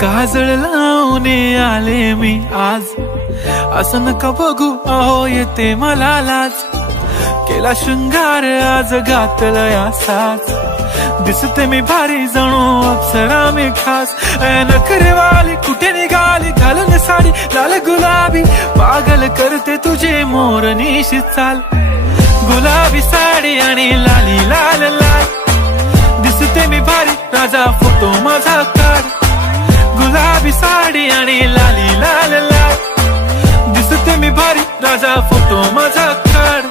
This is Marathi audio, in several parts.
काजळ लावून आले मी आज, असं नका बघू अहो येते मला लाज। केला शृंगार आज घातलया साज, दिसते मी भारी जणू अप्सरा मी खास। नखरेवाली कुठे निघाली घालून साडी लाल गुलाबी, पागल करते तुझे मोरनीशी चाल। गुलाबी साडी आणि लाली लाल लाल, दिसते मी भारी राजा फोटो माझा काढ। गुलाबी साडी आणि लाली लाल लाल, दिसते मी भारी राजा फोटो माझा काढ।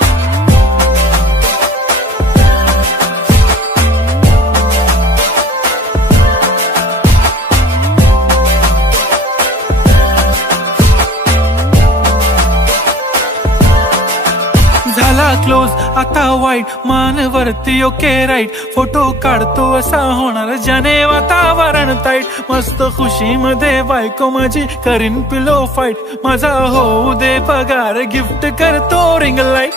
झाला क्लोज आता वाईट, मान वरती ओके राईट, फोटो काढतो असा होणार ज्याने वातावरण ताईट। मस्त खुशी मध्ये बायको माझी करीन पिलो फाईट, माझा होऊ दे पगार गिफ्ट करतो रिंग लाईट।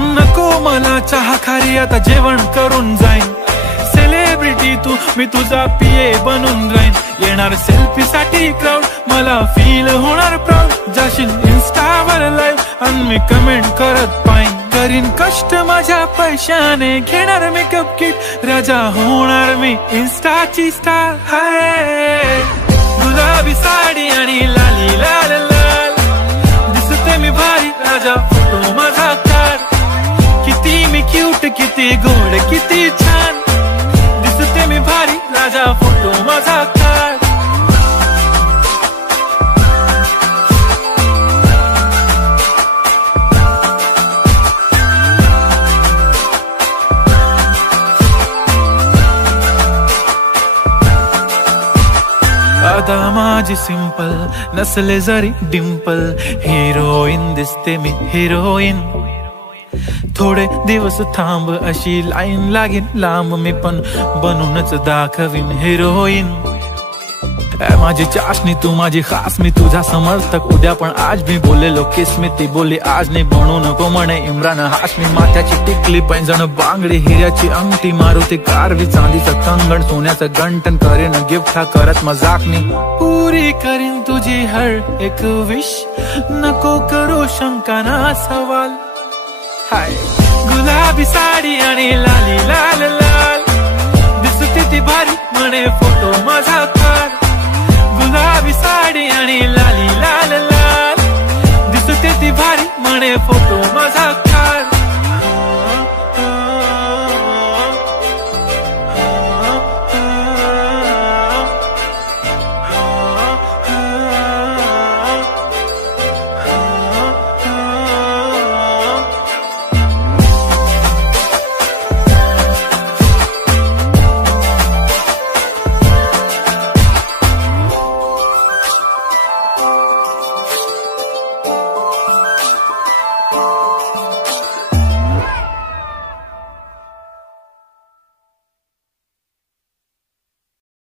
नको मला चहा खारी आता जेवण करून जाईन, सेलिब्रिटी तू मी तुझा पीए बनून राहीन। येणार सेल्फी साठी क्राऊड मला फील होणार प्राऊड, जाशील इन्स्टावर लाईव्ह आणि मी कमेंट करत पाईन। करीन कष्ट माझ्या पैशाने घेणार मेकअप किट, राजा होणार मी इन्स्टाची स्टार। हाय गुलाबी साडी आणि लाली लाल लाल, दिसते मी भारी राजा फोटो माझा काढ। किती मी क्यूट किती गोड किती छान, दिसते मी भारी राजा फोटो माझा काढ। अदा माझी सिंपल नसले जरी डिंपल, हिरोईन दिसते मी हिरोईन। थोडे दिवस थांब अशी लाईन लागेल लांब, मी पण बनूनच दाखवीन हिरोईन। माझी चाशनी तू माझी खास, मी तुझा समर्थक उद्या पण आज मी बोललेलो किस मी, ती बोलली आज नाही बनू नको म्हणे इम्रान हाशमी। माथ्याची टिकली पैंजण बांगडी हिऱ्याची अंगठी, मारुती कारवी चांदीचं कंगण सोन्याचं गंटन, करेन गिफ्ट हा करत मजाकनी। पुरी करीन तुझी हर एक विश, नको करू शंका ना सवाल। हाय गुलाबी साडी आणि लाली लाल लाल, दिसते ती भारी म्हणे फोटो माझा काढ। गुलाबी साडी आणि लाली लाल लाल, दिसते ती भारी म्हणे फोटो माझा